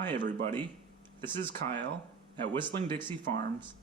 Hi everybody, this is Kyle at Whistling Dixie Farms,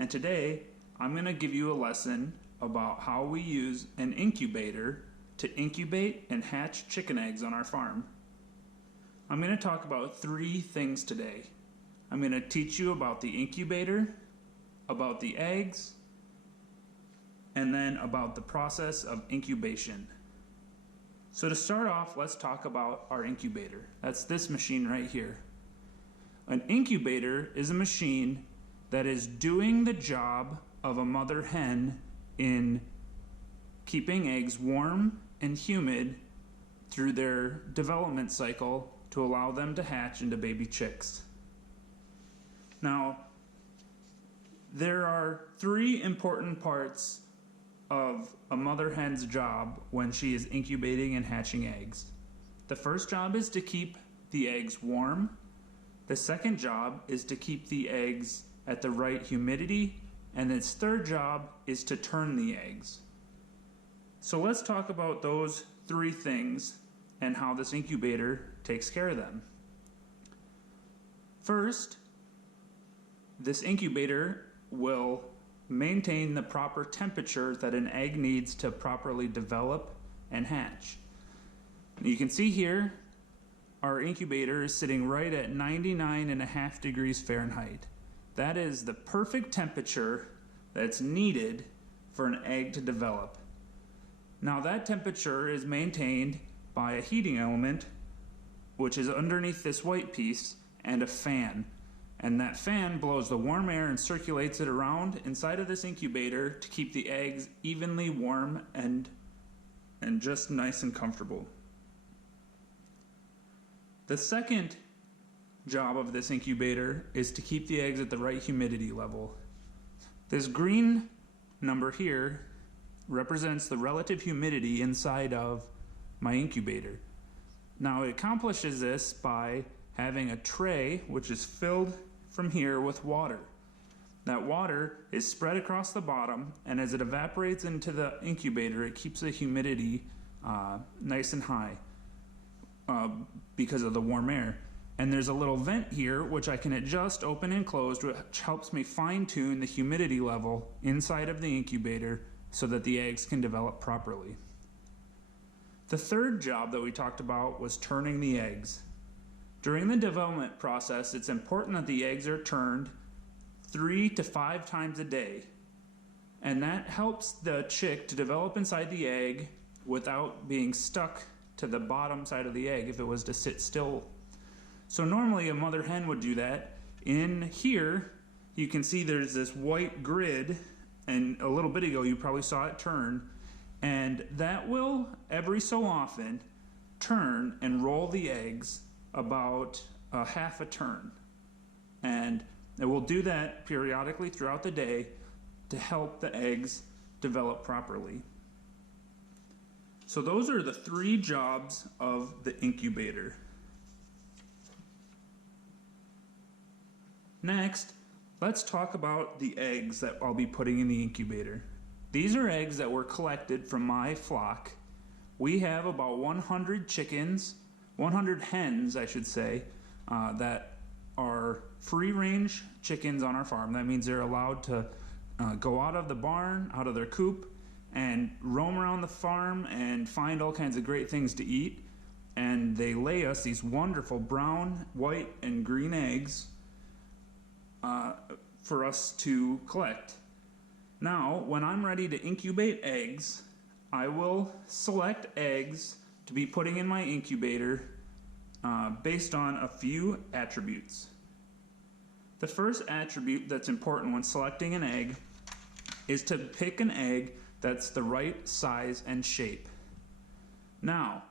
and today I'm going to give you a lesson about how we use an incubator to incubate and hatch chicken eggs on our farm. I'm going to talk about three things today. I'm going to teach you about the incubator, about the eggs, and then about the process of incubation. So to start off, let's talk about our incubator. That's this machine right here. An incubator is a machine that is doing the job of a mother hen in keeping eggs warm and humid through their development cycle to allow them to hatch into baby chicks. Now, there are three important parts of a mother hen's job when she is incubating and hatching eggs. The first job is to keep the eggs warm. The second job is to keep the eggs at the right humidity, and its third job is to turn the eggs. So let's talk about those three things and how this incubator takes care of them. First, this incubator will maintain the proper temperature that an egg needs to properly develop and hatch. You can see here our incubator is sitting right at 99.5 degrees Fahrenheit. That is the perfect temperature that's needed for an egg to develop. Now that temperature is maintained by a heating element, which is underneath this white piece, and a fan. And that fan blows the warm air and circulates it around inside of this incubator to keep the eggs evenly warm and just nice and comfortable. The second job of this incubator is to keep the eggs at the right humidity level. This green number here represents the relative humidity inside of my incubator. Now it accomplishes this by having a tray which is filled from here with water. That water is spread across the bottom, and as it evaporates into the incubator, it keeps the humidity nice and high because of the warm air. And there's a little vent here which I can adjust open and closed, which helps me fine-tune the humidity level inside of the incubator so that the eggs can develop properly. The third job that we talked about was turning the eggs. During the development process, it's important that the eggs are turned 3 to 5 times a day. And that helps the chick to develop inside the egg without being stuck to the bottom side of the egg if it was to sit still. So normally a mother hen would do that. In here, you can see there's this white grid, and a little bit ago you probably saw it turn, and that will every so often turn and roll the eggs about a half a turn, and it will do that periodically throughout the day to help the eggs develop properly. So those are the three jobs of the incubator. Next, let's talk about the eggs that I'll be putting in the incubator. These are eggs that were collected from my flock. We have about 100 chickens, 100 hens, I should say, that are free-range chickens on our farm. That means they're allowed to go out of the barn, out of their coop, and roam around the farm and find all kinds of great things to eat. And they lay us these wonderful brown, white, and green eggs for us to collect. Now, when I'm ready to incubate eggs, I will select eggs to be putting in my incubator based on a few attributes. The first attribute that's important when selecting an egg is to pick an egg that's the right size and shape. Now,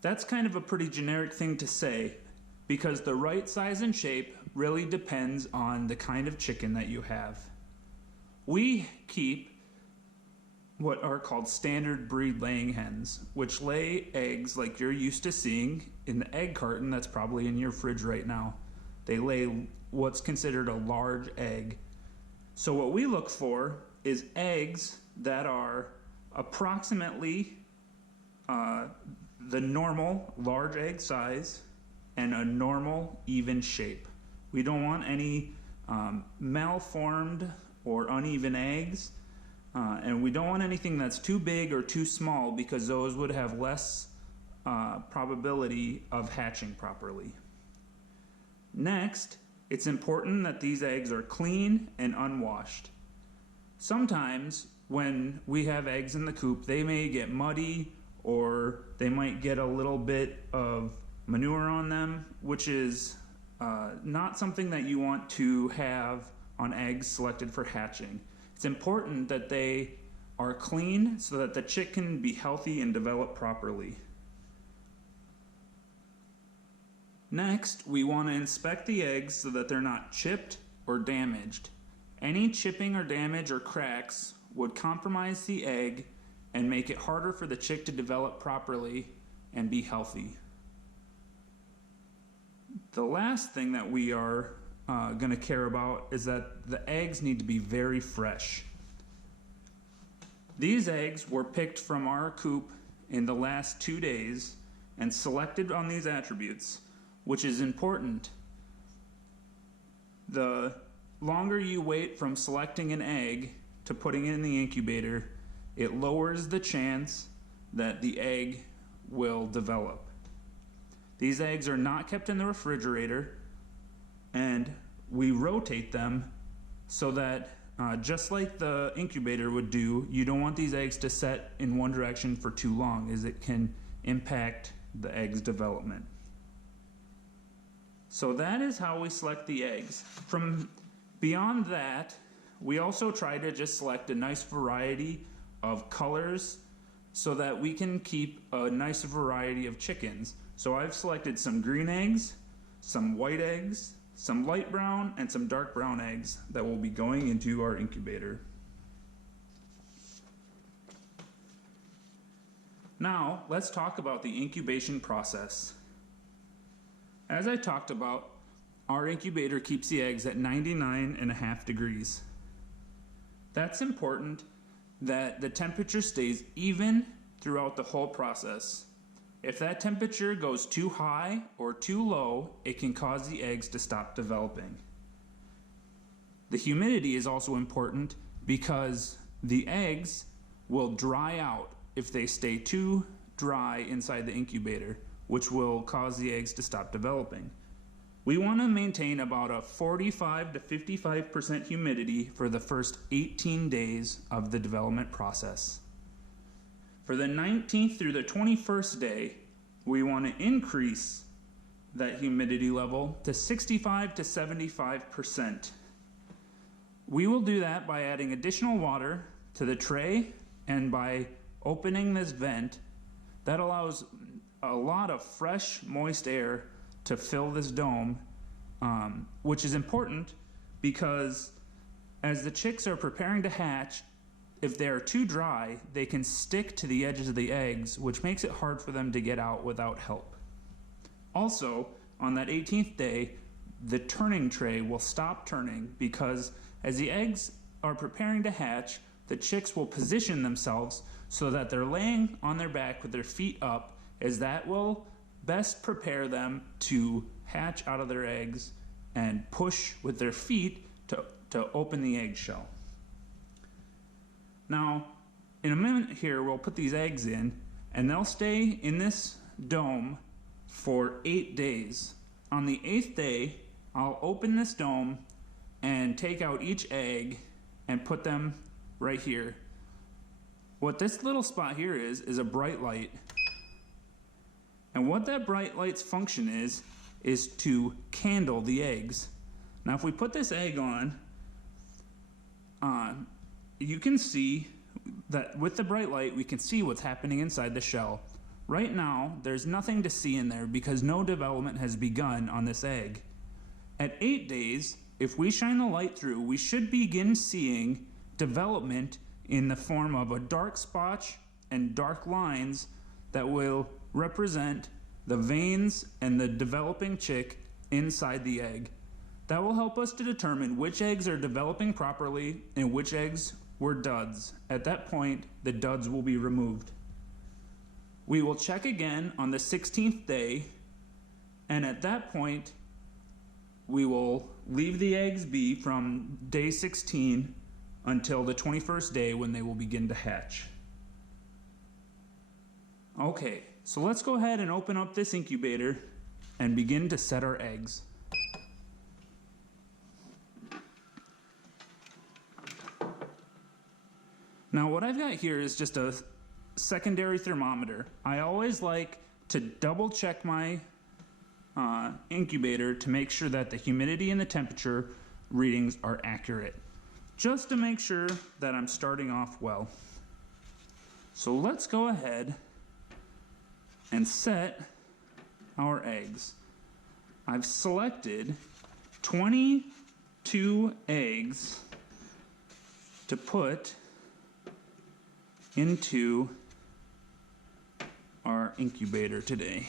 that's kind of a pretty generic thing to say because the right size and shape really depends on the kind of chicken that you have. We keep what are called standard breed laying hens, which lay eggs like you're used to seeing in the egg carton that's probably in your fridge right now. They lay what's considered a large egg. So what we look for is eggs that are approximately the normal large egg size and a normal, even shape. We don't want any malformed or uneven eggs, and we don't want anything that's too big or too small, because those would have less probability of hatching properly. Next, it's important that these eggs are clean and unwashed. Sometimes when we have eggs in the coop, they may get muddy, or they might get a little bit of manure on them, which is not something that you want to have on eggs selected for hatching. It's important that they are clean so that the chick can be healthy and develop properly. Next, we want to inspect the eggs so that they're not chipped or damaged. Any chipping or damage or cracks would compromise the egg and make it harder for the chick to develop properly and be healthy. The last thing that we are going to care about is that the eggs need to be very fresh. These eggs were picked from our coop in the last 2 days and selected on these attributes, which is important. The longer you wait from selecting an egg to putting it in the incubator, it lowers the chance that the egg will develop. These eggs are not kept in the refrigerator, and we rotate them so that just like the incubator would do, you don't want these eggs to set in one direction for too long, as it can impact the egg's development. So that is how we select the eggs. From beyond that, we also try to just select a nice variety of colors so that we can keep a nice variety of chickens. So I've selected some green eggs, some white eggs, some light brown, and some dark brown eggs that will be going into our incubator. Now, let's talk about the incubation process. As I talked about, our incubator keeps the eggs at 99.5 degrees. That's important that the temperature stays even throughout the whole process. If that temperature goes too high or too low, it can cause the eggs to stop developing. The humidity is also important because the eggs will dry out if they stay too dry inside the incubator, which will cause the eggs to stop developing. We want to maintain about a 45 to 55% humidity for the first 18 days of the development process. For the 19th through the 21st day, we want to increase that humidity level to 65 to 75%. We will do that by adding additional water to the tray and by opening this vent. That allows a lot of fresh, moist air to fill this dome, which is important because as the chicks are preparing to hatch, if they're too dry, they can stick to the edges of the eggs, which makes it hard for them to get out without help. Also, on that 18th day, the turning tray will stop turning because as the eggs are preparing to hatch, the chicks will position themselves so that they're laying on their back with their feet up, as that will best prepare them to hatch out of their eggs and push with their feet to open the eggshell. Now, in a minute here, we'll put these eggs in, and they'll stay in this dome for 8 days. On the 8th day, I'll open this dome and take out each egg and put them right here. What this little spot here is a bright light. And what that bright light's function is to candle the eggs. Now, if we put this egg on, you can see that with the bright light, we can see what's happening inside the shell. Right now, there's nothing to see in there because no development has begun on this egg. At 8 days, if we shine the light through, we should begin seeing development in the form of a dark spotch and dark lines that will represent the veins and the developing chick inside the egg. That will help us to determine which eggs are developing properly and which eggs were duds. At that point, the duds will be removed. We will check again on the 16th day And at that point, we will leave the eggs be from day 16 until the 21st day when they will begin to hatch. Okay, so let's go ahead and open up this incubator and begin to set our eggs. Now what I've got here is just a secondary thermometer. I always like to double check my incubator to make sure that the humidity and the temperature readings are accurate, just to make sure that I'm starting off well. So let's go ahead and set our eggs. I've selected 22 eggs to put into our incubator today.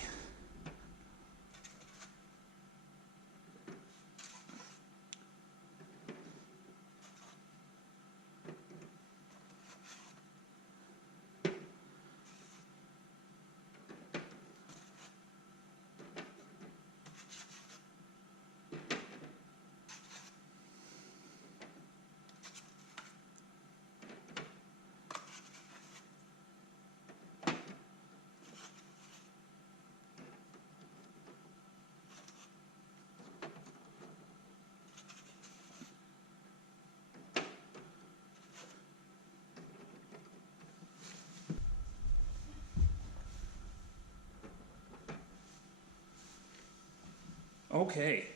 Okay,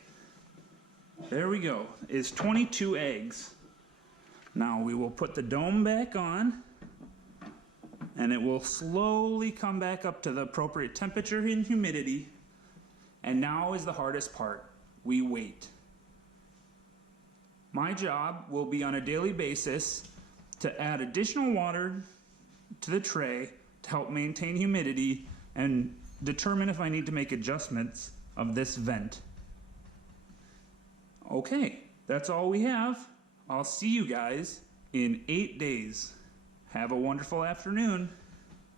there we go. It's 22 eggs. Now we will put the dome back on, and it will slowly come back up to the appropriate temperature and humidity. And now is the hardest part. We wait. My job will be on a daily basis to add additional water to the tray to help maintain humidity and determine if I need to make adjustments of this vent. Okay, that's all we have. I'll see you guys in 8 days. Have a wonderful afternoon.